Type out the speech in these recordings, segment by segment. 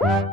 you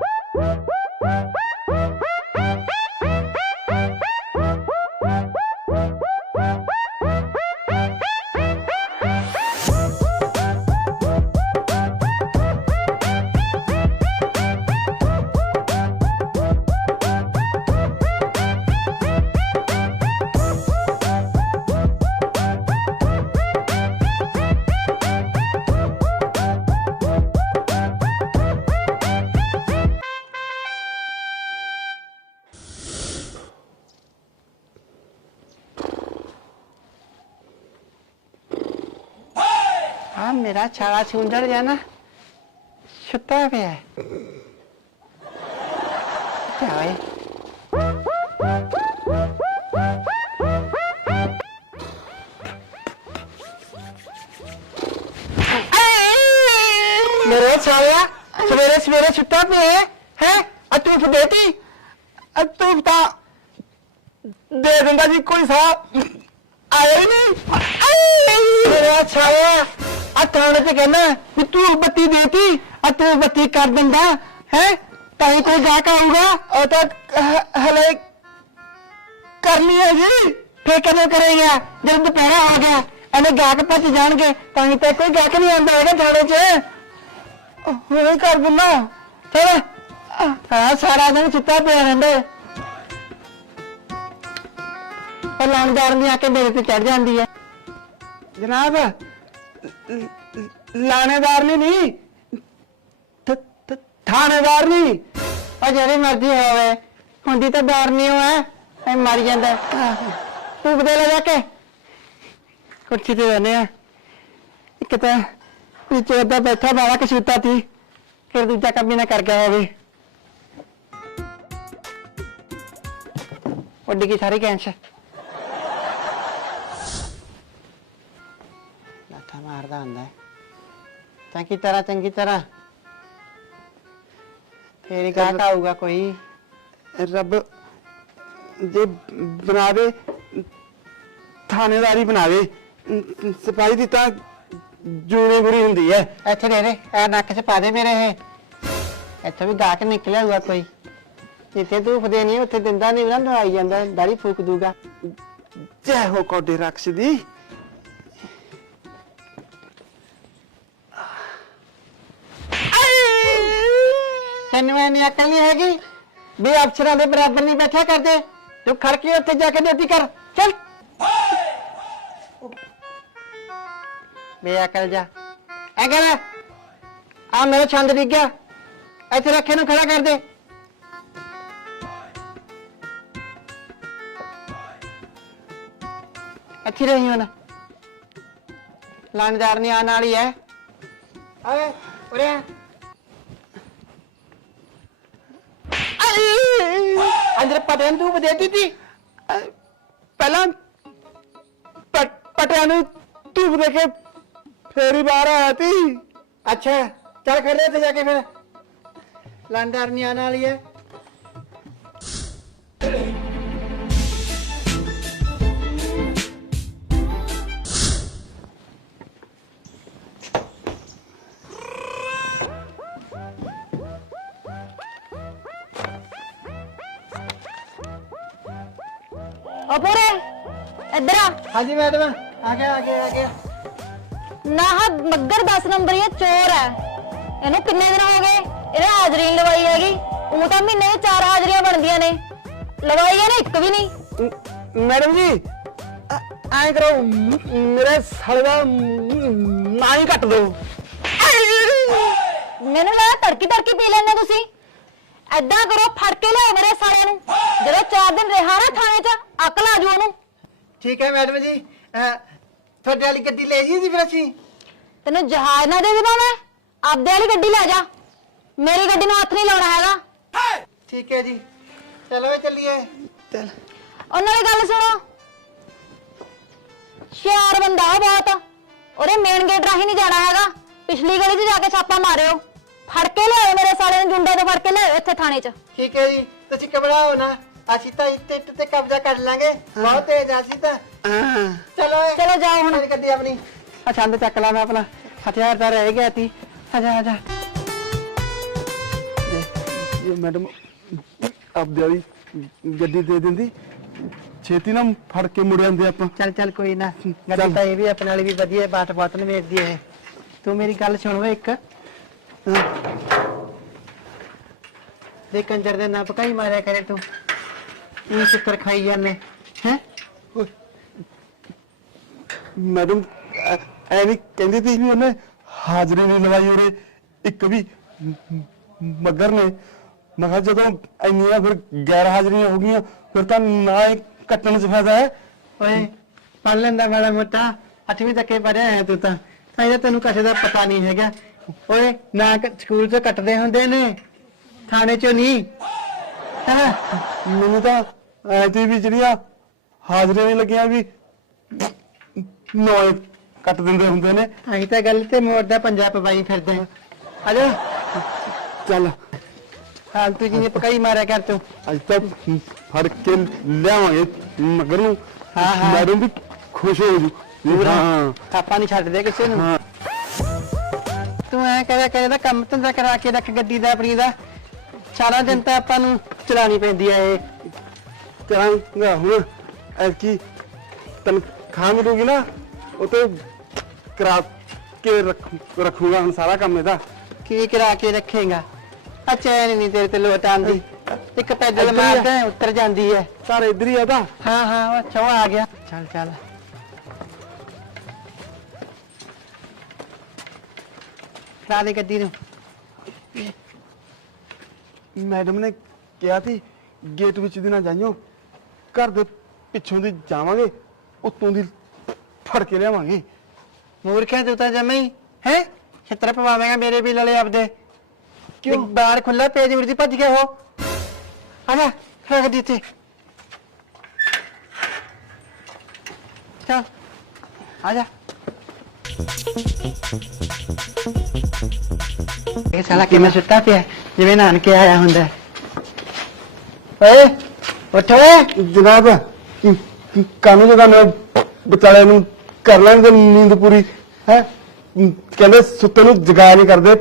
ਆ ਮੇਰਾ ਛਾਲਾ ਛੁੰਝੜ ਜਾ ਨਾ ਸੁੱਤਾ ਪਿਆ ਹੈ। ਕਿਆ ਹੋਇਆ ਮੇਰੇ ਛਾਲਿਆ ਸਵੇਰੇ ਸਵੇਰੇ ਸੁੱਤਾ ਪਿਆ ਹੈ ਆ ਤੂੰ ਫਦੇਤੀ ਆ ਤੂੰ ਤਾਂ ਦੇ ਦਿੰਦਾ ਜੀ ਕੋਈ ਸਾਹ ਆਇਆ ਹੀ ਨਹੀਂ ਮੇਰਾ ਛਾਇਆ ਆ ਥਾਣੇ ਤੇ ਕਹਿੰਦਾ ਵੀ ਤੂੰ ਬੱਤੀ ਦੇਤੀ ਆ ਤੂੰ ਬੱਤੀ ਕਰ ਦਿੰਦਾ ਹੈ? ਤਾਂ ਹੀ ਕੋਈ ਗਾਹਕ ਆਊਗਾ। ਉਹ ਤਾਂ ਹ- ਹਲੇ ਕਰਨੀ ਹੈ ਜੀ। ਫੇਰ ਕਦੋਂ ਕਰੇਗਾ? ਜਦ ਦੁਪਹਿਰਾ ਆ ਗਿਆ ਇਹਨੇ ਗਾਹਕ ਭੱਜ ਜਾਣਗੇ ਤਾਂ ਹੀ ਤਾਂ ਕੋਈ ਗਾਹਕ ਨਹੀਂ ਆਉਂਦਾ ਹੈਗਾ ਥਾਣੇ 'ਚ। ਹੁਣੇ ਕਰ ਦਿੰਦਾ। ਚਲ। ਹਾਂ ਸਾਰਾ ਦਿਨ ਸੁੱਤਾ ਪਿਆ ਰਹਿੰਦਾ। ਉਹ ਲਾਣਦਾਰ ਨਹੀਂ ਆ ਕੇ ਮੇਰੇ ਤੇ ਚੜ ਜਾਂਦੀ ਹੈ ਜਨਾਬ ਲਾਣੇਦਾਰ ਨਹੀਂ ਨਹੀਂ। ਥ- ਥ- ਥਾਣੇਦਾਰ ਨਹੀਂ। ਉਹ ਜਿਹੜੀ ਮਰਜ਼ੀ ਹੋਵੇ ਹੁੰਦੀ ਤਾਂ ਦਾਰ ਨਹੀਂ ਹੋਇਆ ਐ ਮਰ ਜਾਂਦਾ। ਆਹ, ਤੂੰ ਬਦਲ ਜਾ ਕੇ। ਕੁਰਸੀ ਤੇ ਬੈਨੇ ਆ। ਇੱਕ ਤਾਂ ਵਿੱਚ ਉਹਦਾ ਬੈਠਾ ਬਾਲਾ ਕਸ਼ੂਤਾ ਸੀ। ਫਿਰ ਦੂਜਾ ਕੰਮ ਹੀ ਨਾ ਕਰ ਗਿਆ ਹੋਵੇ। ਵੱਡੀ ਕੀ ਸਾਰੀ ਕੈਂਸ ਮਾਰਦਾ ਹੁੰਦਾ ਹੈ। ਚੰਗੀ ਤਰ੍ਹਾਂ ਚੰਗੀ ਤਰ੍ਹਾਂ। ਫੇਰ ਗਾਹਕ ਆਊਗਾ ਕੋਈ। ਰੱਬ ਜੇ ਬਣਾਵੇ ਥਾਣੇਦਾਰੀ ਬਣਾਵੇ ਸਿਪਾਹੀ ਦੀ ਤਾਂ ਜੂਣੀ ਬੁਰੀ ਹੁੰਦੀ ਹੈ। ਇੱਥੇ ਦੇ ਦੇ ਐ ਨੱਕ 'ਚ ਪਾ ਦੇ ਮੇਰੇ ਇਹ। ਇੱਥੇ ਵੀ ਗਾਹਕ ਨਿਕਲਿਆ ਹੋਊਗਾ ਕੋਈ। ਜਿੱਥੇ ਧੂਫ ਦੇਣੀ ਉੱਥੇ ਦਿੰਦਾ ਨਹੀਂ ਨਾ ਨਵਾਈ ਜਾਂਦਾ ਦਾੜੀ ਫੂਕ ਦੂਗਾ। ਜੈ ਹੋ ਕੋਡੇ ਰਕਸ਼ ਦੀ। ਤੈਨੂੰ ਐਨੀ ਅਕਲ ਨਹੀਂ ਹੈਗੀ ਵੀ ਅਫਸਰਾਂ ਦੇ ਬਰਾਬਰ ਨਹੀਂ ਬੈਠਿਆ ਕਰਦੇ। ਤੂੰ ਖੜ ਉੱਥੇ ਜਾ ਕੇ ਡਿਊਟੀ ਕਰ। ਚੱਲ। ਬੇਅਕਲ ਜਾ। ਐ ਕਰ। ਆ ਮੇਰਾ ਛੰਦ ਡਿੱਗ ਗਿਆ। ਇੱਥੇ ਰੱਖੇ ਨੂੰ ਖੜਾ ਕਰ ਦੇ। ਅੱਛੀ ਰਹੀ ਹੁਣ। ਲਾਣਦਾਰ ਨਹੀਂ ਆਉਣ ਵਾਲੀ ਹੈ ਆਏ ਉਰੇ ਆ ਅੰਦਰ ਪਟਨ ਤੂੰ ਦੇਤੀ ਤੀ ਪਹਿਲਾਂ ਪਟ- ਪਟਿਆਂ ਨੂੰ ਧੂਪ ਦੇ ਕੇ ਫੇਰ ਹੀ ਬਾਹਰ ਆਇਆ ਤੀ ਅੱਛਾ, ਚੱਲ ਖੜ ਲੈ ਤੇ ਜਾ ਕੇ ਫਿਰ। ਲਾਂਡਾਰ ਨਹੀਂ ਵਾਲੀ ਹੈ। ਹਾਂਜੀ ਮੈਡਮ ਆ ਗਿਆ ਆ ਗਿਆ ਆ ਗਿਆ। ਨਾ ਹਾ ਮੱਗਰ 10 ਨੰਬਰ ਇਹ ਚੋਰ ਹੈ। ਇਹਨੂੰ ਕਿੰਨੇ ਦਿਨ ਹੋ ਗਏ? ਇਹਨੇ ਹਾਜ਼ਰੀ ਨੀ ਲਵਾਈ ਹੈਗੀ। ਉਹ ਤਾਂ ਮਹੀਨੇ 'ਚ ਚਾਰ ਹਾਜ਼ਰੀਆਂ ਬਣਦੀਆਂ ਨੇ। ਲਵਾਈ ਇਹਨੇ ਇੱਕ ਵੀ ਨਹੀਂ? ਮੈਡਮ ਜੀ ਐਂ ਕਰੋ ਮੇਰੇ ਸਾਲੇ ਦਾ ਨਾ ਹੀ ਕੱਟ ਦਿਓ। ਮੈਨੂੰ ਲੱਗਾ ਤੜਕੀ ਤੜਕੀ ਪੀ ਲੈਣੇ ਤੁਸੀਂ। ਐਦਾਂ ਕਰੋ ਫੜ ਕੇ ਲਿਆਓ ਮੇਰੇ ਸਾਰਿਆਂ ਨੂੰ। ਜਦੋਂ ਚਾਰ ਦਿਨ ਰਿਹਾ ਨਾ ਥਾਣੇ 'ਚ ਅਕਲ ਆ ਜੂ ਉਹਨੂੰ। ਠੀਕ ਹੈ ਮੈਡਮ ਜੀ। ਅਹ, ਤੁਹਾਡੇ ਵਾਲੀ ਗੱਡੀ ਲੈ ਜੀ ਜੀ ਫਿਰ ਅਸੀਂ? ਤੈਨੂੰ ਜਹਾਜ਼ ਨਾ ਦੇ ਦੇਣਾ ਮੈਂ ਆਪਦੇ ਵਾਲੀ ਗੱਡੀ ਲੈ ਜਾ। ਮੇਰੀ ਗੱਡੀ ਨੂੰ ਹੱਥ ਨਹੀਂ ਲਾਉਣਾ ਹੈਗਾ। ਠੀਕ ਹੈ ਜੀ। ਚਲੋ ਇਹ ਚੱਲੀਏ। ਚੱਲ। ਉਹਨਾਂ ਦੀ ਗੱਲ ਸੁਣੋ। ਸ਼ਿਆਰ ਬੰਦਾ ਉਹ ਬਹੁਤ। ਉਹਦੇ ਮੇਨ ਗੇਟ ਰਾਹੀਂ ਨਹੀਂ ਜਾਣਾ ਹੈਗਾ। ਪਿਛਲੀ ਗਲੀ 'ਚ ਜਾ ਕੇ ਛਾਪਾ ਮਾਰਿਓ। ਫੜ ਕੇ ਲਿਆਓ ਮੇਰੇ ਸਾਲੇ ਨੂੰ ਜੁੰਡੇ ਤੋਂ ਫੜ ਕੇ ਲਿਆਓ ਇੱਥੇ ਥਾਣੇ 'ਚ। ਠੀਕ ਹੈ ਜੀ। ਤੁਸੀਂ ਘਬਰਾਓ ਨਾ। ਅਸੀਂ ਤਾਂ ਇੱਥੇ ਇੱਟ ਤੇ ਕਬਜ਼ਾ ਕਰ ਲਾਂਗੇ। ਬਹੁਤ ਤੇਜ਼ ਆ ਅਸੀਂ ਤਾਂ। ਹਾਂ। ਚਲੋ ਚਲੋ ਜਾਓ ਹੁਣ। ਮੇਰੀ ਗੱਡੀ ਆਪਣੀ। ਆ ਛੰਦ ਚੱਕ ਲਾ ਮੈਂ ਆਪਣਾ। ਹਥਿਆਰ ਤਾਂ ਰਹਿ ਗਿਆ ਤੀ। ਆਜਾ ਆਜਾ ਦੇਖ ਮੈਡਮ ਆਪਦੇ ਵਾਲੀ ਗੱਡੀ ਦੇ ਦਿੰਦੀ। ਛੇਤੀ ਨਾ ਫੜ ਕੇ ਮੁੜ ਜਾਂਦੇ ਆਪਾਂ। ਚੱਲ ਚੱਲ ਕੋਈ ਨਾ। ਗੱਡੀ ਤਾਂ ਇਹ ਵੀ ਆਪਣੇ ਵਾਲੀ ਵੀ ਵਧੀਆ ਬਾਤ ਬਾਤ ਨੂੰ ਵੇਚਦੀ ਹੈ। ਤੂੰ ਮੇਰੀ ਗੱਲ ਸੁਣ ਵੇ ਇੱਕ। ਦੇ ਕੰਜਰ ਦੇ ਨਾ ਪਕਾਈ ਮਾਰਿਆ ਕਰੇ ਤੂੰ। ਇਹ ਸ਼ੁਕਰ ਖਾਈ ਜਾਂਦੇ ਹੈ? ਮੈਡਮ ਐ ਐ ਨਹੀਂ ਕਹਿੰਦੀ ਤੀ ਵੀ ਉਹਨੇ ਹਾਜ਼ਰੀ ਨਹੀਂ ਲਵਾਈ ਉਹਨੇ ਇੱਕ ਵੀ ਮਗਰ ਨੇ। ਮੈਂ ਕਿਹਾ ਜਦੋਂ ਇੰਨੀਆਂ ਫਿਰ ਗੈਰ ਹਾਜ਼ਰੀਆਂ ਹੋ ਗਈਆਂ ਫਿਰ ਤਾਂ ਨਾ ਇਹ ਕੱਟਣ 'ਚ ਫਾਇਦਾ ਹੈ। ਓਏ ਪੜ ਲੈਂਦਾ ਵਾਲਾ ਮੋਟਾ ਅੱਠਵੀਂ ਤੱਕ ਹੀ ਪੜਿਆ ਹੈ ਤੂੰ ਤਾਂ। ਤਾਂ ਇਹਦਾ ਤੈਨੂੰ ਕਿਸੇ ਦਾ ਪਤਾ ਨਹੀਂ ਹੈਗਾ। ਓਏ ਨਾ ਸਕੂਲ ਤੋਂ ਕੱਟਦੇ ਹੁੰਦੇ ਨੇ ਥਾਣੇ ਚੋਂ ਨਹੀਂ। ਮੈਨੂੰ ਤਾਂ ਐ ਤੇ ਵੀ ਜਿਹੜੀਆਂ ਹਾਜ਼ਰੀਆਂ ਨਹੀਂ ਲੱਗੀਆਂ ਵੀ ਨੋਏ ਕੱਟ ਦਿੰਦੇ ਹੁੰਦੇ ਨੇ। ਅਸੀਂ ਤਾਂ ਗੱਲ ਤੇ ਮੋੜ ਦਾ ਪੰਜਾ ਪਵਾਈ ਫਿਰਦੇ ਆ। ਅਜਾ ਚੱਲ। ਫਾਲਤੂ ਜੀ ਨੇ ਪਕਾਈ ਮਾਰਿਆ ਕਰ ਤੂੰ। ਅੱਜ ਤਾਂ ਫੜ ਕੇ ਲਿਆਵਾਂਗੇ ਮਗਰ ਨੂੰ। ਹਾਂ, ਹਾਂ। ਮੈਡਮ ਵੀ ਖੁਸ਼ ਹੋ ਜੂ। ਹਾਂ। ਆਪਾਂ ਨਹੀਂ ਛੱਡਦੇ ਕਿਸੇ ਨੂੰ। ਹਾਂ। ਤੂੰ ਐ ਕਰਿਆ ਕਰੇ ਦਾ ਕੰਮ ਧੰਦਾ ਕਰਾ ਕੇ ਰੱਖ ਗੱਡੀ ਦਾ ਆਪਣੀ ਦਾ। ਸਾਰਾ ਦਿਨ ਤਾਂ ਆਪਾਂ ਨੂੰ ਚਲਾਣੀ ਪੈਂਦੀ ਐ ਇਹ। ਕਰਾਂਗਾ ਹੁਣ ਐਤਕੀ ਤਨਖਾਹ ਮਿਲੂਗੀ ਨਾ ਉਹ ਤੇ ਕਰਾ ਕੇ ਰੱਖ- ਰੱਖੂਗਾ ਹੁਣ ਸਾਰਾ ਕੰਮ ਇਹਦਾ ਕੀ ਕਰਾ ਕੇ ਰੱਖੇਗਾ ਆ ਚੈਨ ਨਹੀਂ ਤੇਰੇ ਤੇ ਲੋਟ ਆਂਦੀ ਇੱਕ ਪੈਦਲ ਇੱਧਰ ਹੀ ਆ। ਮਾਰਦਾ ਉੱਤਰ ਜਾਂਦੀ ਐ ਘਰ ਇੱਧਰ ਹੀ ਆ ਤਾਂ ਹਾਂ ਹਾਂ ਉਹ ਚਵਾ ਆ ਗਿਆ ਚੱਲ ਚੱਲ ਲਾ ਦੇ ਗੱਡੀ ਨੂੰ ਮੈਡਮ ਨੇ ਕਿਹਾ ਸੀ ਗੇਟ ਵਿੱਚ ਦੀ ਨਾ ਜਾਈਓ ਘਰ ਦੇ ਪਿੱਛੋਂ ਦੀ ਜਾਵਾਂਗੇ ਉੱਤੋਂ ਦੀ ਫੜ ਕੇ ਲਿਆਵਾਂਗੇ। ਮੂਰਖਿਆ ਤੂੰ ਤਾਂ ਜਮੇ ਹੀ ਹੈ? ਛਤਰ ਪਵਾਵੇਂਗਾ ਮੇਰੇ ਵੀ ਲਲੇ ਆਪਦੇ। ਕਿਉਂ? ਬਾਹਰ ਖੁੱਲਾ ਪੇਜ ਉੜਦੀ ਭੱਜ ਗਿਆ ਹੋ ਆ ਜਾ ਖੜਾ ਗੱਡੀ ਤੇ ਚੱਲ ਆ ਜਾ। ਇਹ ਸਾਲਾ ਕਿਵੇਂ ਸੁੱਤਾ ਪਿਆ ਜਿਵੇਂ ਨਾਨਕੇ ਆਇਆ ਹੁੰਦਾ। ਓਏ! ਉੱਠ ਓਏ ਜਨਾਬ ਕਾਨੂੰ ਜਗਾ ਮੇਰੇ ਵਿਚਾਲੇ ਨੂੰ ਕਰ ਲੈਣ ਦੇ ਨੀਂਦ ਪੂਰੀ ਹੈ? ਕਹਿੰਦੇ ਸੁੱਤੇ ਨੂੰ ਜਗਾ ਨਹੀਂ ਕਰਦੇ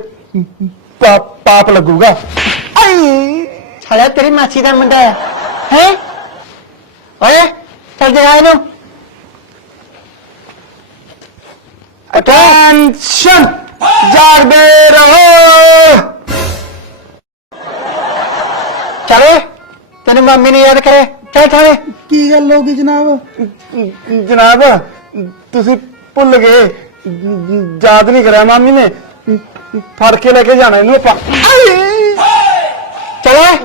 ਪਾਪ ਪਾਪ ਲੱਗੂਗਾ। ਸਾਲਾ ਤੇਰੀ ਮਾਸੀ ਦਾ ਮੁੰਡਾ ਹੈ ਹੈ? ਓਏ ਚੱਲ ਜਾ ਇਹਨੂੰ। ਅਟੈਂਸ਼ਨ ਜਾਗਦੇ ਰਹੋ! ਚਲੇ ਤੈਨੂੰ ਮੰਮੀ ਨੇ ਯਾਦ ਕਰੇ ਚੱਲ ਥਾਣੇ। ਕੀ ਗੱਲ ਹੋ ਗਈ ਜਨਾਬ? ਜਨਾਬ ਤੁਸੀਂ ਭੁੱਲ ਗਏ। ਯਾਦ ਨਹੀਂ ਕਰਿਆ ਮਾਮੀ ਨੇ। ਫੜ ਕੇ ਲੈ ਕੇ ਜਾਣਾ ਇਹਨੂੰ ਆਪਾਂ। ਚਲੇ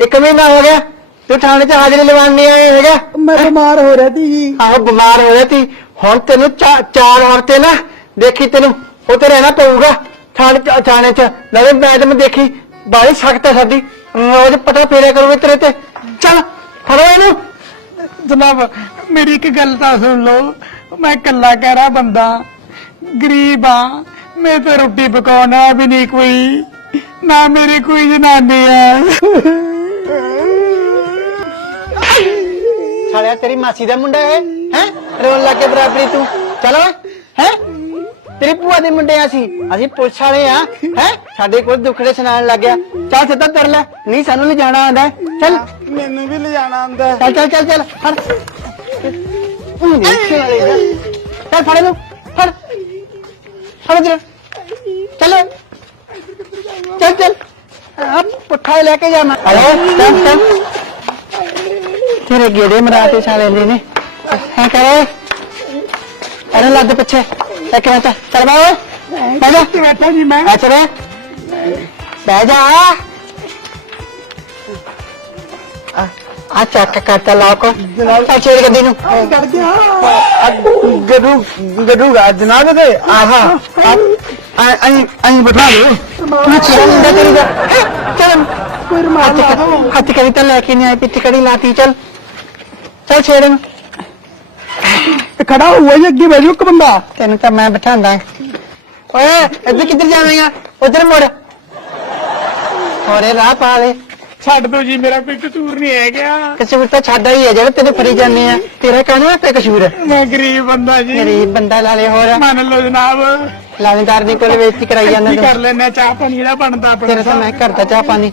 ਇੱਕ ਮਹੀਨਾ ਹੋ ਗਿਆ। ਤੂੰ ਥਾਣੇ 'ਚ ਹਾਜ਼ਰੀ ਲਵਾਉਣ ਨਹੀਂ ਆਇਆ ਹੈਗਾ। ਮੈਂ ਬਿਮਾਰ ਹੋ ਰਿਹਾ ਸੀ। ਆਹੋ ਬਿਮਾਰ ਹੋਇਆ ਸੀ। ਹੁਣ ਤੈਨੂੰ ਚਾ- ਚਾਰ ਹਫ਼ਤੇ ਨਾ ਦੇਖੀ ਤੈਨੂੰ ਉੱਥੇ ਰਹਿਣਾ ਪਊਗਾ। ਥਾਣੇ 'ਚ ਥਾਣੇ 'ਚ। ਲਵੇ ਮੈਡਮ ਦੇਖੀ ਬਾਈ ਸਖਤ ਹੈ ਸਾਡੀ। ਰੋਜ਼ ਪਤਾ ਫੇਰਿਆ ਕਰੂਗੇ ਤੇਰੇ ਤੇ। ਚੱਲ ਫੜੋ ਇਹਨੂੰ। ਜਨਾਬ ਮੇਰੀ ਇੱਕ ਗੱਲ ਤਾਂ ਸੁਣ ਲਓ। ਮੈਂ ਕੱਲਾ ਕਹਿਰਾ ਬੰਦਾ। ਗਰੀਬ ਆ। ਮੈਂ ਤਾਂ ਰੋਟੀ ਪਕਾਉਣਾ ਵੀ ਨਹੀਂ ਕੋਈ। ਨਾ ਮੇਰੀ ਕੋਈ ਜਨਾਨੀ ਹੈ ਸਾਲਿਆ ਤੇਰੀ ਮਾਸੀ ਦਾ ਮੁੰਡਾ ਹੈ ਹੈ? ਰੋਣ ਲੱਗ ਕੇ ਬਰਾਬਰੀ ਤੂੰ। ਚਲੋ ਹੈ? ਤੇਰੀ ਭੂਆ ਦੇ ਮੁੰਡੇ ਆ ਅਸੀਂ ਅਸੀਂ ਪੁਲਿਸ ਵਾਲੇ ਆ ਹੈ? ਸਾਡੇ ਕੋਲ ਦੁੱਖੜੇ ਸੁਣਾਉਣ ਲੱਗ ਗਿਆ। ਚੱਲ ਸਿੱਧਾ ਤੁਰ ਲੈ। ਨਹੀਂ ਸਾਨੂੰ ਲੈ ਜਾਣਾ ਆਂਦਾ ਚੱਲ। ਮੈਨੂੰ ਵੀ ਲਿਜਾਣਾ ਆਂਦਾ ਚੱਲ ਚੱਲ ਚੱਲ ਚੱਲ। ਫੜ। ਉਹ ਵਾਲੇ ਦਾ। ਚੱਲ ਫੜ ਇਹਨੂੰ। ਫੜ। ਫੜ ਇਧਰ। ਚਲੋ। ਚੱਲ ਚੱਲ। ਆ ਪੁੱਠਾ ਲੈ ਕੇ ਜਾਣਾ ਅਰੇ ਚੱਲ ਚੱਲ। ਤੇਰੇ ਗੇੜੇ ਮਰਾਤੇ ਸਾਲੇ ਨੇ। ਨੇ ਹੈ ਕਰੇ ਅਰੇ ਲੱਦ ਪਿੱਛੇ। ਇੱਕ ਮਿੰਟ ਚੱਲ ਬਾਓ ਬਹਿ ਜਾ। ਬੈਠਾ ਜੀ ਮੈਂ? ਅੱਛਾ ਰੇ ਬਹਿ ਜਾ। ਆ ਆ ਚੱਕ ਕਰਤਾ ਲੋਕ ਚੱਲ ਛੇੜ ਗੱਡੀ ਨੂੰ। ਕਰ ਗਿਆ। ਗਡੂ ਗਡੂਗਾ ਜਨਾਬ ਦੇ। ਆਹਾ। ਅਹੀਂ ਅਹੀਂ ਬਿਠਾ ਲਓ ਤੂੰ ਛੇੜ ਮੁੰਡਾ ਤੇਰੀ ਦਾ। ਚੱਲ। ਕੋਈ ਰਮਾਨ ਹੱਥ ਕਰੀ ਤਾਂ ਲੈ ਕੇ ਨਹੀਂ ਆਈ ਪਿੱਛੇ ਕੜੀ ਲਾਤੀ ਚੱਲ। ਚੱਲ ਛੇੜ ਨੂੰ ਖੜਾ ਹੋਇਆ ਜੀ ਅੱਗੇ ਬੈਜੋ ਇੱਕ ਬੰਦਾ। ਤੈਨੂੰ ਤਾਂ ਮੈਂ ਬਿਠਾਉਂਦਾ। ਓਏ ਇੱਧਰ ਕਿੱਧਰ ਜਾਵੇਂਗਾ? ਉਧਰ ਮੁੜ। ਹੋਰੇ ਰਾਹ ਪਾ ਲੈ ਛੱਡ ਦੋ ਜੀ ਮੇਰਾ ਕੋਈ ਕਸੂਰ ਨਹੀਂ ਹੈਗਾ। ਕਸੂਰ ਤਾਂ ਛੱਡਾ ਹੀ ਹੈ ਜਿਹੜਾ ਤੈਨੂੰ ਫਰੀ ਜਾਂਦੇ ਆ। ਤੇਰਾ ਕਾਹਨੂੰ ਤੇ ਕਸੂਰ ਹੈ? ਮੈਂ ਗਰੀਬ ਬੰਦਾ ਜੀ। ਗਰੀਬ ਬੰਦਾ ਲਾਲੇ ਹੋਰ। ਮੰਨ ਲਓ ਜਨਾਬ। ਲਾਣੇਦਾਰ ਦੀ ਕੋਲ ਬੇਇੱਜ਼ਤੀ ਕਰਾਈ ਜਾਂਦਾ ਕੀ ਤੂੰ। ਕਰ ਲੈਣਾ ਚਾਹ ਪਾਣੀ ਦਾ ਬਣਦਾ ਆਪਣਾ ਤੇਰਾ ਤਾਂ ਮੈਂ ਘਰ ਦਾ ਚਾਹ ਪਾਣੀ।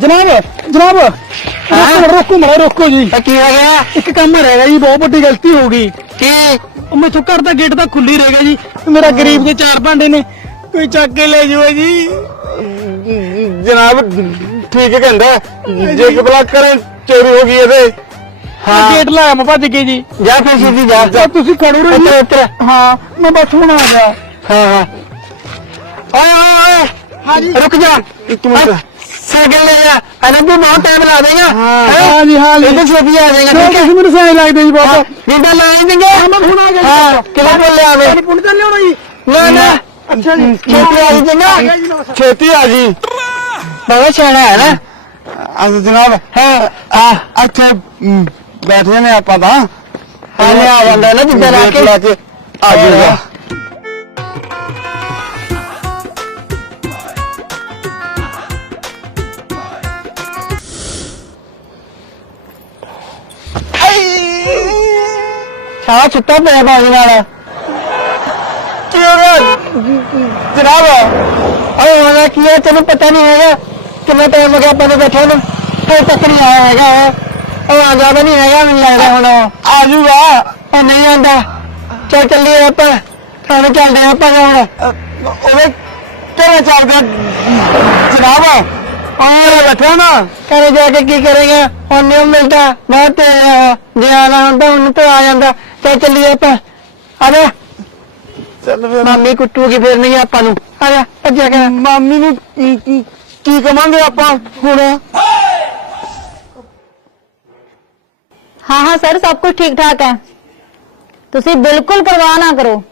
ਜਨਾਬ ਜਨਾਬ ਰੋਕੋ ਰੋਕੋ ਮੜਾ ਰੋਕੋ ਜੀ। ਤਾਂ ਕੀ ਹੋ ਗਿਆ? ਇੱਕ ਕੰਮ ਰਹਿ ਗਿਆ ਜੀ ਬਹੁਤ ਵੱਡੀ ਗਲਤੀ ਹੋ ਗਈ। ਕੀ? ਉਹ ਮੈਥੋਂ ਘਰ ਦਾ ਗੇਟ ਤਾਂ ਖੁੱਲੀ ਰਹਿ ਗਿਆ ਜੀ। ਮੇਰਾ ਗਰੀਬ ਦੇ ਚਾਰ ਭਾਂਡੇ ਨੇ। ਕੋਈ ਚੱਕ ਕੇ ਲੈ ਜਾਓ ਜੀ। ਜਨਾਬ ਠੀਕ ਕਹਿੰਦਾ ਜੇ ਕਬਲਾ ਕਰੇ ਚੋਰੀ ਹੋ ਗਈ ਇਹਦੇ। ਹਾਂ। ਗੇਟ ਲਾਇਆ ਮੈਂ ਭੱਜ ਕੇ ਜੀ। ਜਾ ਫਿਰ ਸਿੱਧੀ ਜਾ ਤਾਂ ਤੁਸੀਂ ਖੜੋ ਰਹੋ ਜੀ। ਉੱਤਰ ਹਾਂ ਮੈਂ ਬਸ ਹੁਣ ਆ ਗਿਆ। ਹਾਂ ਹਾਂ। ਓਏ ਓਏ ਓਏ। ਹਾਂਜੀ ਰੁਕ ਜਾ। ਇੱਕ ਮਿੰਟ। ਸਾਈਕਲ ਲੈ ਜਾ ਅਰੇ ਤੂੰ ਬਹੁਤ ਟਾਈਮ ਲਾ ਦੇਗਾ। ਹਾਂ ਜੀ ਹਾਂ ਜੀ। ਇਹ ਤਾਂ ਛੇਤੀ ਆ ਜਾਏਗਾ ਚਲੋ ਠੀਕ ਹੈ? ਤੁਸੀਂ ਮੈਨੂੰ ਸਹੀ ਲੱਗਦੇ ਜੀ ਬਹੁਤ। ਜਿੱਦਾਂ ਲਾ ਨਹੀਂ ਦਿੰਗੇ ਮੈਂ ਹੁਣ ਆ ਗਿਆ ਜੀ। ਹਾਂ ਕਿਹੜਾ ਬੋਲ ਲਿਆ ਵੇ? ਪੁੰਨ ਕਰ ਲਿਆਉਣਾ ਜੀ। ਨਾ ਨਾ। ਅੱਛਾ ਜੀ। ਛੇਤੀ ਆ ਜੀ ਚੰਗਾ ਛੇਤੀ ਆ ਜੀ। ਬਹੁਤ ਸਿਆਣਾ ਹੈ ਨਾ। ਅੱਜ ਜਨਾਬ ਹਾਂ। ਆ ਇੱਥੇ ਬੈਠੇ ਨੇ ਆਪਾਂ ਤਾਂ। ਹਾਂ ਆ ਜਾਂਦਾ ਨਾ ਜਿੱਦਾਂ ਲਾ ਕੇ। ਆ ਜਾਊਗਾ। ਸਾਰਾ ਸੁੱਤਾ ਪਿਆ ਪਾਣੀ ਨਾਲ। ਕੀ ਹੋ ਜਨਾਬ ਓਏ ਹੋਣਾ ਕੀ ਹੈ, ਤੈਨੂੰ ਪਤਾ ਨਹੀਂ ਹੈਗਾ ਕਿੰਨਾ ਟਾਈਮ ਹੋ ਗਿਆ ਆਪਾਂ ਨੂੰ ਬੈਠੇ ਨੂੰ, ਕੋਈ ਤੱਕ ਨਹੀਂ ਆਇਆ ਹੈਗਾ ਉਹ। ਉਹ ਆਉਂਦਾ ਵੀ ਨਹੀਂ ਹੈਗਾ, ਮੈਨੂੰ ਲੱਗਦਾ ਹੁਣ ਉਹ। ਆ ਜਾਊਗਾ। ਉਹ ਨਹੀਂ ਆਉਂਦਾ। ਚੱਲ ਚੱਲੀਏ ਆਪਾਂ ਥਾਣੇ ਚੱਲਦੇ ਹਾਂ ਆਪਾਂ ਹੁਣ। ਉਹਨੇ ਕਿਹੜਾ ਚੱਲਦਾ ਜਨਾਬ ਔਰ ਬੈਠਾ ਨਾ, ਘਰੇ ਜਾ ਕੇ ਕੀ ਕਰੇਗਾ? ਹੁਣ ਨਹੀਂ ਮਿਲਦਾ ਮੈਂ ਤੇ ਜੇ ਆਣਾ ਹੁੰਦਾ ਉਹਨੂੰ ਤਾਂ ਆ ਜਾਂਦਾ। ਚੱਲ ਚੱਲੀਏ ਆਪਾਂ। ਆ ਜਾ। ਚੱਲ ਫਿਰ। ਮਾਮੀ ਕੁੱਟੂਗੀ ਫਿਰ ਨਹੀਂ ਆਪਾਂ ਨੂੰ। ਆ ਜਾ ਭੱਜਿਆ ਕਰ। ਮਾਮੀ ਨੂੰ ਕੀ- ਕੀ- ਕੀ ਕਵਾਂਗੇ ਆਪਾਂ ਹੁਣ? ਹਾਂ ਹਾਂ ਸਰ ਸਭ ਕੁਝ ਠੀਕ ਠਾਕ ਹੈ। ਤੁਸੀਂ ਬਿਲਕੁਲ ਪਰਵਾਹ ਨਾ ਕਰੋ।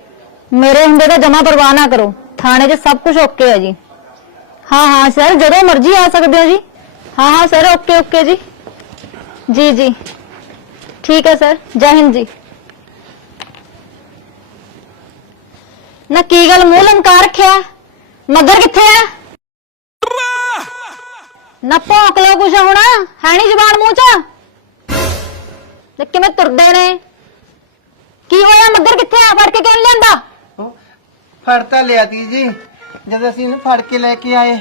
ਮੇਰੇ ਹੁੰਦੇ ਤਾਂ ਜਮਾ ਪਰਵਾਹ ਨਾ ਕਰੋ। ਥਾਣੇ 'ਚ ਸਭ ਕੁਝ ਓਕੇ ਹੈ ਜੀ। ਹਾਂ ਹਾਂ ਸਰ ਜਦੋਂ ਮਰਜ਼ੀ ਆ ਸਕਦੇ ਹੋ ਜੀ। ਹਾਂ ਹਾਂ ਸਰ ਓਕੇ ਓਕੇ ਜੀ। ਜੀ ਜੀ। ਠੀਕ ਹੈ ਸਰ। ਜੈ ਹਿੰਦ ਜੀ। ਨਾ ਕੀ ਗੱਲ ਮੂੰਹ ਲਮਕਾ ਰੱਖਿਆ? ਮਗਰ ਕਿੱਥੇ ਆ? ਨਾ ਭੌਂਕ ਲੋ ਕੁਛ ਹੁਣ, ਹੈ ਨਹੀਂ ਜ਼ਬਾਨ ਮੂੰਹ 'ਚ? ਤੇ ਕਿਵੇਂ ਤੁਰਦੇ ਨੇ। ਕੀ ਹੋਇਆ, ਮੱਗਰ ਕਿੱਥੇ ਆ? ਫੜ ਕੇ ਕਿਉਂ ਨੀ ਲਿਆਂਦਾ? ਫੜ ਤਾਂ ਲਿਆ ਤੀ ਜੀ। ਜਦੋਂ ਅਸੀਂ ਇਹਨੂੰ ਫੜ ਕੇ ਲੈ ਕੇ ਆਏ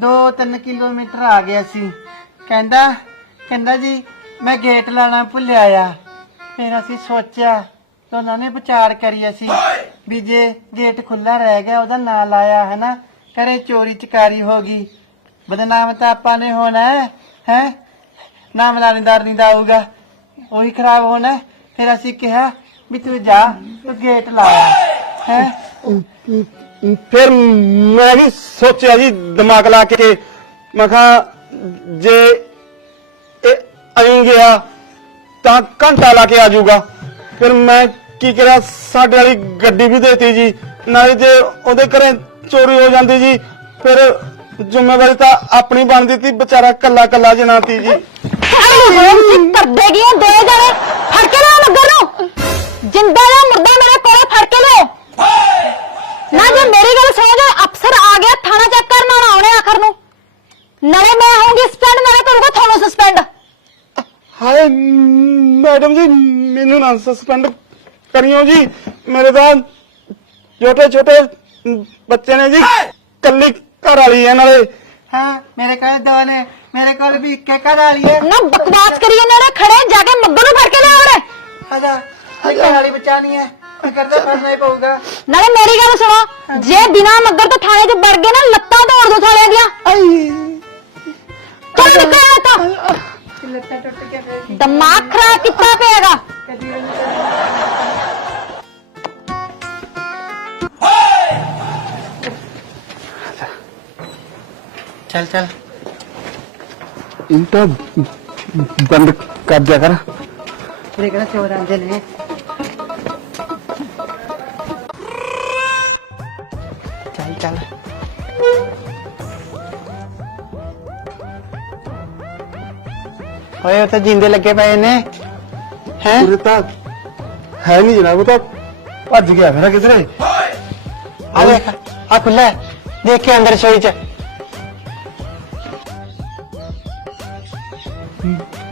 2-3 ਕਿਲੋਮੀਟਰ ਆ ਗਿਆ ਸੀ। ਕਹਿੰਦਾ ਕਹਿੰਦਾ ਜੀ, ਮੈਂ ਗੇਟ ਲਾਣਾ ਭੁੱਲਿਆ ਆ। ਫਿਰ ਅਸੀਂ ਸੋਚਿਆ ਉਹਨਾਂ ਨੇ ਵਿਚਾਰ ਕਰੀ ਅਸੀਂ ਵੀ ਜੇ ਗੇਟ ਖੁੱਲਾ ਰਹਿ ਗਿਆ, ਉਹਦਾ ਨਾਂ ਲਾਇਆ ਹੈ ਨਾ ਕਰੇ ਚੋਰੀ ਚਕਾਰੀ ਹੋ ਗਈ। ਬਦਨਾਮ ਤਾਂ ਆਪਾਂ ਨੇ ਹੋਣਾ, ਹੈ? ਹੈ ਨਾਮ ਲਾਣੇਦਾਰ ਨਹੀਂ ਦਾ ਉਹੀ ਖਰਾਬ ਹੋਣਾ। ਹੈ। ਫਿਰ ਅਸੀਂ ਕਿਹਾ ਵੀ ਤੂੰ ਜਾ, ਤੂੰ ਗੇਟ ਲਾਇਆ ਹੈ? ਫਿਰ ਮੈਂ ਵੀ ਸੋਚਿਆ ਜੀ, ਦਿਮਾਗ ਲਾ ਕੇ ਮੈਂ ਕਿਹਾ, ਜੇ ਇਹ ਅਹੀਂ ਗਿਆ, ਤਾਂ ਘੰਟਾ ਲਾ ਕੇ ਆ ਜਾਊਗਾ। ਫਿਰ ਮੈਂ ਕੀ ਕਰਿਆ? ਸਾਡੇ ਵਾਲੀ ਗੱਡੀ ਵੀ ਦੇਤੀ ਜੀ। ਨਾਲੇ ਜੇ ਉਹਦੇ ਘਰੇ ਚੋਰੀ ਹੋ ਜਾਂਦੀ ਜੀ ਫਿਰ ਜ਼ਿੰਮੇਵਾਰੀ ਤਾਂ ਆਪਣੀ ਬਣਦੀ ਤੀ ਵਿਚਾਰਾ ਕੱਲਾ ਕੱਲਾ ਜਣਾ ਤੀ ਜੀ। ਤੁਸੀਂ ਕਰਦੇ ਕੀ ਹੋ ਦੋ ਜਣੇ? ਫੜ ਕੇ ਲਿਆਓ ਮੱਗਰ ਨੂੰ। ਜਿੰਦਾ ਜਾਂ ਮੁਰਦਾ ਮੇਰੇ ਕੋਲ ਫੜ ਕੇ ਲਿਆਓ। ਨਾ ਜੇ ਮੇਰੀ ਗੱਲ ਸੁਣੋ ਜੇ ਅਫਸਰ ਆ ਗਿਆ ਥਾਣਾ ਚੈੱਕ ਕਰਨ ਆਉਣਾ ਉਹਨੇ ਆਖਰ ਨੂੰ। ਨਾਲੇ ਮੈਂ ਹੋਊਂਗੀ ਸਸਪੈਂਡ ਨਾਲੇ ਕਰੂਗਾ ਤੁਹਾਨੂੰ ਸਸਪੈਂਡ ਹਾਏ ਮੈਡਮ ਜੀ ਮੈਨੂੰ ਨਾ ਸਸਪੈਂਡ ਕਰਿਓ ਜੀ। ਮੇਰੇ ਤਾਂ ਛੋਟੇ ਛੋਟੇ ਬੱਚੇ ਨੇ ਜੀ। ਕੱਲੀ ਘਰ ਵਾਲੀ ਹੈ ਨਾਲੇ। ਹਾਂ ਮੇਰੇ ਕੋਲ ਦੋ ਨੇ। ਮੇਰੇ ਕੋਲ ਵੀ ਇੱਕ ਘਰ ਵਾਲੀ ਹੈ। ਨਾ ਬਕਵਾਸ ਕਰੀ ਜਾਂਦੇ ਨੇ ਖੜੇ ਜਾ ਕੇ ਮੱਗਰ ਨੂੰ ਫੜ ਕੇ ਲਿਆਓ ਉਹਨੇ ਹਦਾ ਘਰ ਵਾਲੀ ਬਚਾਣੀ ਹੈ। ਕਰਦਾ ਫੜਨਾ ਹੀ ਪਊਗਾ। ਨਾਲੇ ਮੇਰੀ ਗੱਲ ਸੁਣੋ ਜੇ ਬਿਨਾ ਮੱਗਰ ਤੋਂ ਥਾਣੇ 'ਚ ਵੜ ਗਏ ਨਾ ਲੱਤਾਂ ਤੋੜ ਦੋ ਸਾਲਿਆਂ ਦੀਆਂ। ਚੱਲ ਨਿਕਲ ਤਾਂ। ਲੱਤਾਂ ਟੁੱਟ ਕੇ ਫੇਰ ਦਿਮਾਗ ਖਰਾਬ ਕੀਤਾ ਪਿਆਗਾ ਕਦੀ ਉਹਨੂੰ ਚੱਲ ਚੱਲ ਇੰਟਾ ਬੰਦ ਕਰ ਦਿਆ ਕਰ ਤੇਰੇ ਕਿਹੜਾ ਚੋਰ ਆਂਦੇ ਨੇ ਚੱਲ ਚੱਲ ਓਏ ਉਹ ਤਾਂ ਜਿੰਦੇ ਲੱਗੇ ਪਏ ਨੇ ਹੈ? ਪੂਰੇ ਤਾਂ ਹੈ ਨਹੀਂ ਜਨਾਬ ਉਹ ਤਾਂ ਭੱਜ ਗਿਆ ਮੇਰਾ ਕਿਧਰੇ। ਆ ਦੇਖ ਆ ਖੁੱਲਾ ਹੈ। ਦੇਖ ਕੇ ਅੰਦਰ ਸੋਈ ਚ।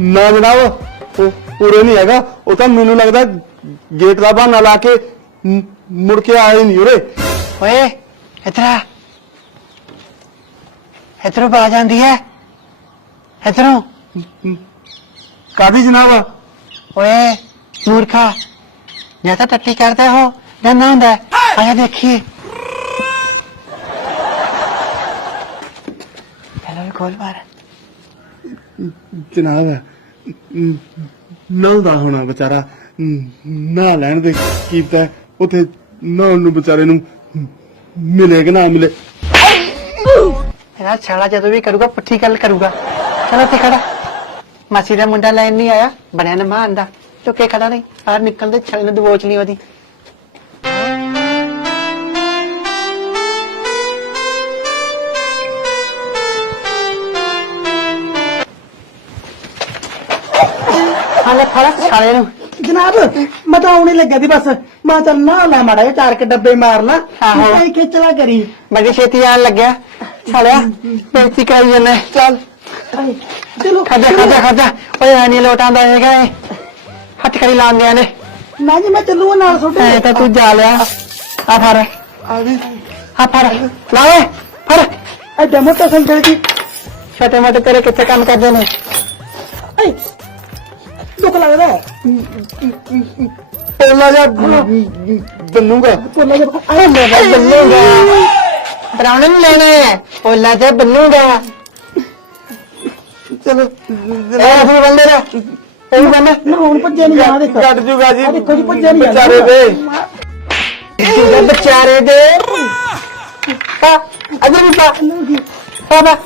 ਨਾ ਜਨਾਬ ਉਹ ਪੂਰੇ ਨਹੀਂ ਹੈਗਾ ਉਹ ਤਾਂ ਮੈਨੂੰ ਲੱਗਦਾ ਗੇਟ ਦਾ ਬਹਾਨਾ ਲਾ ਕੇ ਮ- ਮੁੜ ਕੇ ਆਏ ਨਹੀਂ ਉਰੇ। ਓਏ ਇਤਰਾ ਇਤਰੋਂ ਬਾਜ ਆਂਦੀ ਹੈ। ਇਧਰੋਂ। ਕਾਦੀ ਜਨਾਬ? ਓਏ ਮੂਰਖਾ। ਜਾਂ ਤਾਂ ਟੱਟੀ ਕਰਦਾ ਹੋ ਜਾਂ ਨਾ ਹੁੰਦਾ। ਆਇਆ ਦੇਖੀਏ ਹੈਲੋ ਕੋਲ ਮਾਰ। ਜਨਾਬ ਨਹਾਉਂਦਾ ਹੋਣਾ ਵਿਚਾਰਾ। ਨਾ ਲੈਣ ਦੇ ਕੀਤਾ ਉਥੇ ਨੂੰ ਵਿਚਾਰੇ ਨੂੰ ਮਿਲੇ ਕਿ ਨਾ ਮਿਲੇ। ਇਹਦਾ ਛਾਲਾ ਜਦੋਂ ਵੀ ਕਰੂਗਾ ਪੁੱਠੀ ਗੱਲ ਕਰੂਗਾ। ਚਲੋ ਤੇ ਖੜਾ। ਮਾਸੀ ਦਾ ਮੁੰਡਾ ਲੈਣ ਨਹੀਂ ਆਇਆ ਬਣਿਆ ਨਾ ਮਾਂ ਆਂਦਾ ਚੁੱਕੇ ਖੜਾ ਨਹੀਂ ਬਾਹਰ ਨਿਕਲਦੇ ਛਾਲੇ ਨੂੰ ਦਬੋਚ ਨਹੀਂ ਉਹਦੀ। ਹਾਲੇ ਫੜਾ ਛਾਲੇ ਨੂੰ। ਜਨਾਬ ਮੈਂ ਤਾਂ ਆਉਣੇ ਲੱਗਾ ਸੀ ਬਸ। ਮੈਂ ਚੱਲ ਨਾ ਲਾ ਮਾੜਾ ਜਿਹਾ ਚਾਰ ਕੇ ਡੱਬੇ ਮਾਰ ਲਾ। ਆਹੋ। ਤੂੰ ਖਿੱਚਲਾ ਕਰੀ। ਬੜੀ ਛੇਤੀ ਆਣ ਲੱਗਿਆ। ਛਾਲਿਆ ਬੇਇੱਜ਼ਤੀ ਕਰੀ ਜਾਂਦਾ। ਚੱਲ। ਚਲੋ। ਖਾਜਾ ਖਾਜਾ ਖਾਜਾ ਓਏ ਐ ਨਹੀਂ ਲੋਟਾਂਦਾ ਹੈਗਾ ਇਹ। ਹੱਥ ਕਰੀ ਲਾਉਂਦਿਆਂ ਨੇ। ਨਾ ਜੀ ਮੈਂ ਚੱਲੂਗਾ ਨਾਲ ਐ ਤੁਹਾਡੇ ਤਾਂ ਤੂੰ ਜਾ ਲਿਆ। ਆ ਫੜ। ਆ ਵੀ ਆ ਫੜ। ਲਾ ਓਏ ਫੜ। ਐਡਾ ਮੋਟਾ ਸੰਗਲ ਜੀ। ਛੋਟੇ ਮੋਟੇ ਤੇਰੇ ਕਿੱਥੇ ਕੰਮ ਕਰਦੇ ਨੇ? ਦੁੱਖ ਲੱਗਦਾ। ਹੈ। ਪੋਲਾ ਜਾ ਬੰਨੂਗਾ। ਭੁੱਲ ਗਿਆ ਆਏ। ਮੇਰਾ ਬੰਨੂਗਾ। ਬਰਾਉਣ ਨੂੰ ਲੈਣੇ ਓਲਾ ਤੇ ਬੰਨੂਗਾ। ਚਲੋ ਐ ਫਿਰ ਬੰਦੇ ਨਾ ਇਹ ਬੰਦੇ ਨਾ ਹੁਣ ਭੱਜਿਆ ਨਹੀਂ ਜਾਣਾ ਦੇਖੋ। ਕੱਟ ਜੂਗਾ ਜੀ। ਆਹ ਦੇਖੋ ਜੀ ਭੱਜਿਆ ਨਹੀਂ ਜਾਣਾ। ਵਿਚਾਰੇ ਦੇ। ਜਿਹੜੇ ਵਿਚਾਰੇ ਦੇ। ਪਾ ਅਜੇ ਵੀ ਪਾ। ਪਾ ਪਾ।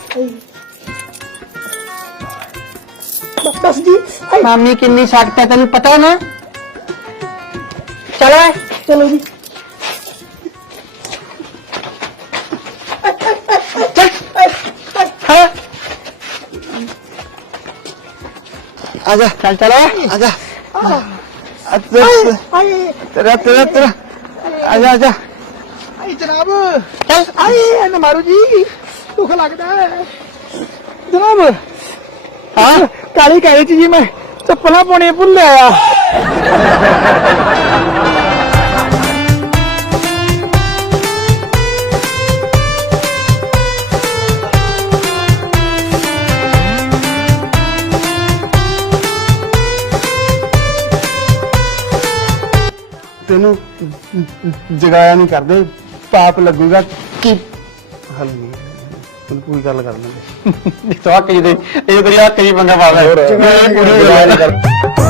ਬਸ- ਬਸ ਜੀ ਆਏ, ਮਾਮੀ ਕਿੰਨੀ ਸਖਤ ਹੈ ਤੈਨੂੰ ਪਤਾ ਨਾ? ਚਲੋ। ਚਲੋ ਜੀ। ਆਜਾ। ਚੱਲ ਚਲੋ ਆਜਾ। ਅੱਛਾ ਆਏ ਤੇਰਾ ਤੇਰਾ ਤੇਰਾ। ਆਜਾ ਆਜਾ। ਆਏ ਜਨਾਬ। ਚੱਲ। ਆਏ ਨਾ ਮਾਰੋ ਜੀ। ਦੁੱਖ ਲੱਗਦਾ ਹੈ। ਜਨਾਬ। ਹਾਂ? ਕਾਲੀ ਕਾਲੀ ਜੀ ਮੈਂ ਚੱਪਲਾਂ ਪਾਉਣੇ ਭੁੱਲ ਆਇਆ। ਤੈਨੂੰ ਜਗਾਇਆ ਨਹੀਂ ਕਰਦੇ ਪਾਪ ਲੱਗੂਗਾ ਕਿ ਹਲ ਨਹੀਂ। ਪੂਰੀ ਗੱਲ ਕਰ ਲੈਂਦੇ। ਤੋ ਆ ਕਹੀ ਦੇ ਇਹ ਤੇਰੀ ਆ ਕਹੀ ਬੰਗਾ ਪਾਵੇ ਜਗਾਇਆ ਨਹੀਂ ਕਰਦੇ।